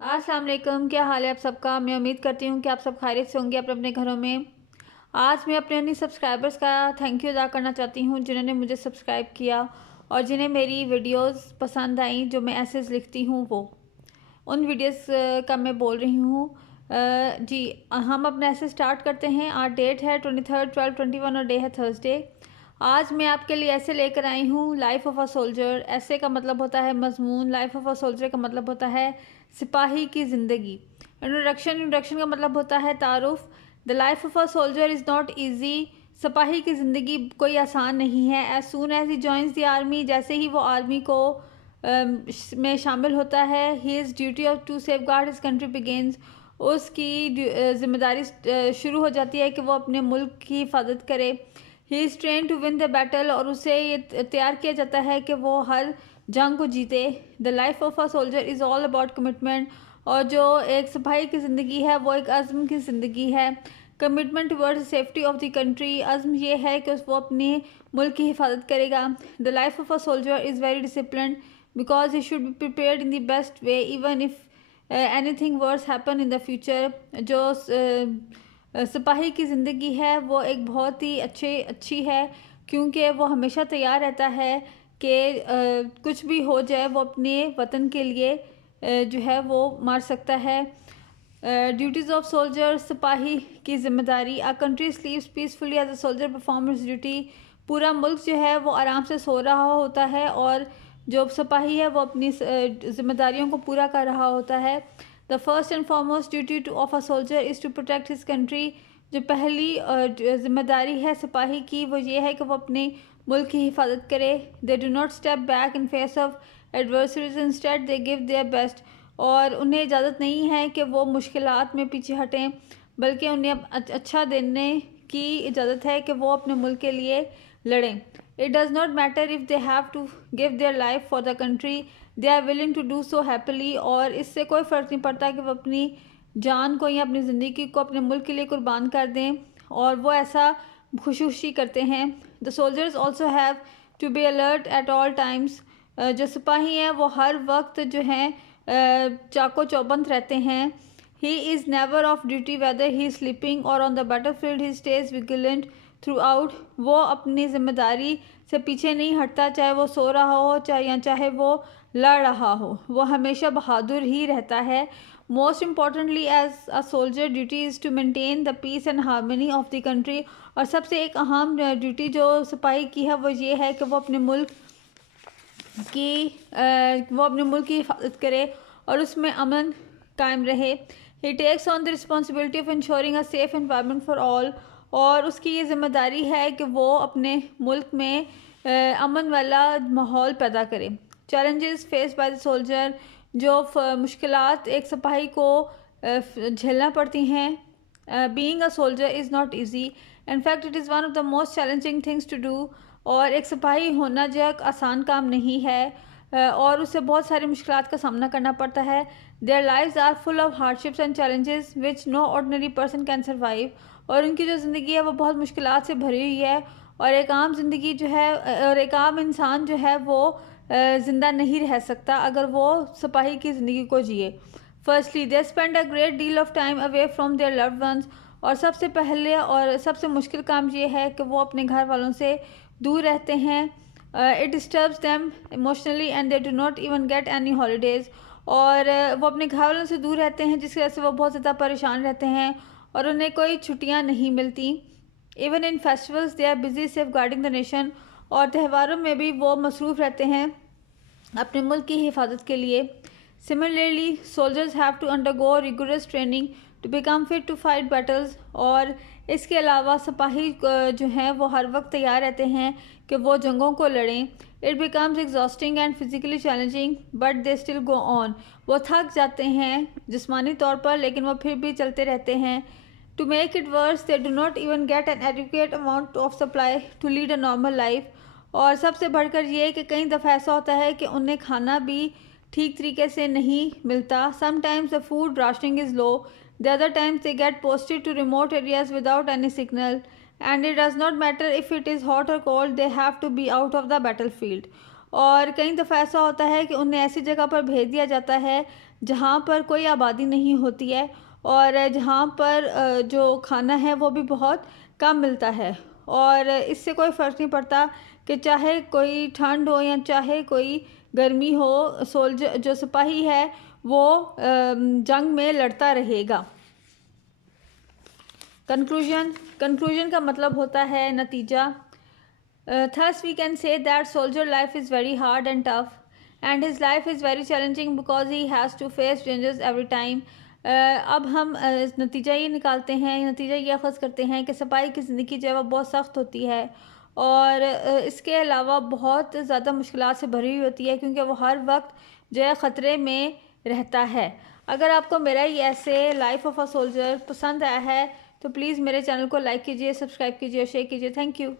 अस्सलाम वालेकुम, क्या हाल है आप सबका। मैं उम्मीद करती हूँ कि आप सब खैरियत से होंगे अपने अपने घरों में। आज मैं अपने उन्हीं सब्सक्राइबर्स का थैंक यू अदा करना चाहती हूँ जिन्होंने मुझे सब्सक्राइब किया और जिन्हें मेरी वीडियोस पसंद आई, जो मैं एसेस लिखती हूँ वो उन वीडियोस का मैं बोल रही हूँ। जी, हम अपना ऐसे स्टार्ट करते हैं। आज डेट है 23/12/21 और डे है थर्सडे। आज मैं आपके लिए ऐसे लेकर आई हूँ लाइफ ऑफ अ सोल्जर। ऐसे का मतलब होता है मजमून, लाइफ ऑफ अ सोल्जर का मतलब होता है सिपाही की ज़िंदगी। इंट्रोडक्शन का मतलब होता है तारुफ। The life of a soldier is not easy. सिपाही की ज़िंदगी कोई आसान नहीं है। As soon as he joins the army, जैसे ही वो आर्मी को में शामिल होता है, he is duty of to safeguard his country begins. उसकी ज़िम्मेदारी शुरू हो जाती है कि वो अपने मुल्क की हिफाजत करे। He is train to win the battle, और उसे ये तैयार किया जाता है कि वो हर जंग को जीते। The life of a soldier is all about commitment, और जो एक सिपाही की ज़िंदगी है वो एक अज़्म की ज़िंदगी है। Commitment towards safety of the country, अज़्म ये है कि वो अपने मुल्क की हिफाजत करेगा। The life of a soldier is very discipline because he should be prepared in the best way even if anything worse happen in the future. जो सिपाही की ज़िंदगी है वो एक बहुत ही अच्छी है, क्योंकि वो हमेशा तैयार रहता है कि कुछ भी हो जाए वो अपने वतन के लिए जो है वो मार सकता है। ड्यूटीज़ ऑफ सोल्जर, सिपाही की जिम्मेदारी। A country sleeps peacefully as a soldier performs duty. पूरा मुल्क जो है वो आराम से सो रहा होता है और जो सिपाही है वो अपनी जिम्मेदारियों को पूरा कर रहा होता है। The first and foremost duty to of a soldier is to protect his country. जो पहली जिम्मेदारी है सिपाही की वो ये है कि वो अपने मुल्क की हिफाजत करे। दे do not step back in face of adversaries, instead they give their best. और उन्हें इजाज़त नहीं है कि वो मुश्किलात में पीछे हटें, बल्कि उन्हें अच्छा देने की इजाज़त है कि वो अपने मुल्क के लिए लड़ें। It does not matter if they have to give their life for the country, they are willing to do so happily. और इससे कोई फ़र्क नहीं पड़ता कि वो अपनी जान को या अपनी ज़िंदगी को अपने मुल्क के लिए कुर्बान कर दें, और वो ऐसा खुशी करते हैं। The soldiers also have to be alert at all times. जो सिपाही हैं वो हर वक्त जो हैं चाको चौबंद रहते हैं। He is never off duty whether he sleeping or on the battlefield he stays vigilant throughout. वो अपनी ज़िम्मेदारी से पीछे नहीं हटता, चाहे वो सो रहा हो चाहे वो लड़ रहा हो, वो हमेशा बहादुर ही रहता है। Most importantly as a soldier duty is to maintain the peace and harmony of the country. और सबसे एक अहम ड्यूटी जो सिपाही की है वो ये है कि वो अपने मुल्क की हिफाजत करे और उसमें अमन कायम रहे। He takes on the responsibility of ensuring a safe environment for all. और उसकी ये ज़िम्मेदारी है कि वो अपने मुल्क में अमन वाला माहौल पैदा करे। Challenges face by the soldier, जो मुश्किलात एक सिपाही को झेलना पड़ती हैं। Being a soldier is not easy, in fact it is one of the most challenging things to do. और एक सिपाही होना जो एक आसान काम नहीं है, और उसे बहुत सारी मुश्किलात का सामना करना पड़ता है। Their lives are full of hardships and challenges which no ordinary person can survive. और उनकी जो ज़िंदगी है वो बहुत मुश्किलात से भरी हुई है, और एक आम ज़िंदगी जो है और एक आम इंसान जो है वो ज़िंदा नहीं रह सकता अगर वो सिपाही की ज़िंदगी को जिए। Firstly they spend a great deal of time away from their loved ones. और सबसे पहले और सबसे मुश्किल काम ये है कि वो अपने घर वालों से दूर रहते हैं। It disturbs them emotionally and they do not even get any holidays. और वो अपने घर वालों से दूर रहते हैं, जिसकी वजह से वो बहुत ज़्यादा परेशान रहते हैं और उन्हें कोई छुट्टियां नहीं मिलती। Even in festivals they are busy safeguarding the nation. और त्योहारों में भी वो मसरूफ़ रहते हैं अपने मुल्क की हिफाजत के लिए। Similarly soldiers have to undergo rigorous training to become fit to fight battles. और इसके अलावा सिपाही जो हैं वो हर वक्त तैयार रहते हैं कि वो जंगों को लड़ें। It becomes exhausting and physically challenging but they still go on. वो थक जाते हैं जिस्मानी तौर पर, लेकिन वो फिर भी चलते रहते हैं। To make it worse they do not even get an adequate amount of supply to lead a normal life. और सबसे बढ़कर ये कि कई दफ़ा ऐसा होता है कि उन्हें खाना भी ठीक तरीके से नहीं मिलता। Sometimes the food rationing is low, the other times they get posted to remote areas without any signal, and it does not matter if it is hot or cold, they have to be out of the battlefield. और कई दफ़ा ऐसा होता है कि उन्हें ऐसी जगह पर भेज दिया जाता है जहाँ पर कोई आबादी नहीं होती है और जहाँ पर जो खाना है वो भी बहुत कम मिलता है। और इससे कोई फ़र्क नहीं पड़ता कि चाहे कोई ठंड हो या चाहे कोई गर्मी हो, सोल्जर जो सिपाही है वो जंग में लड़ता रहेगा। कंक्लूजन का मतलब होता है नतीजा। Thus we can say that soldier life is very hard and tough and his life is very challenging because he has to face dangers every time. अब हम नतीजा ये निकालते हैं, नतीजा ये अख़ज़ करते हैं कि सिपाही की ज़िंदगी जो है वो बहुत सख्त होती है और इसके अलावा बहुत ज़्यादा मुश्किलात से भरी हुई होती है क्योंकि वो हर वक्त जो है ख़तरे में रहता है। अगर आपको मेरा ये ऐसे लाइफ ऑफ अ सोल्जर पसंद आया है तो प्लीज़ मेरे चैनल को लाइक कीजिए, सब्सक्राइब कीजिए और शेयर कीजिए। Thank you.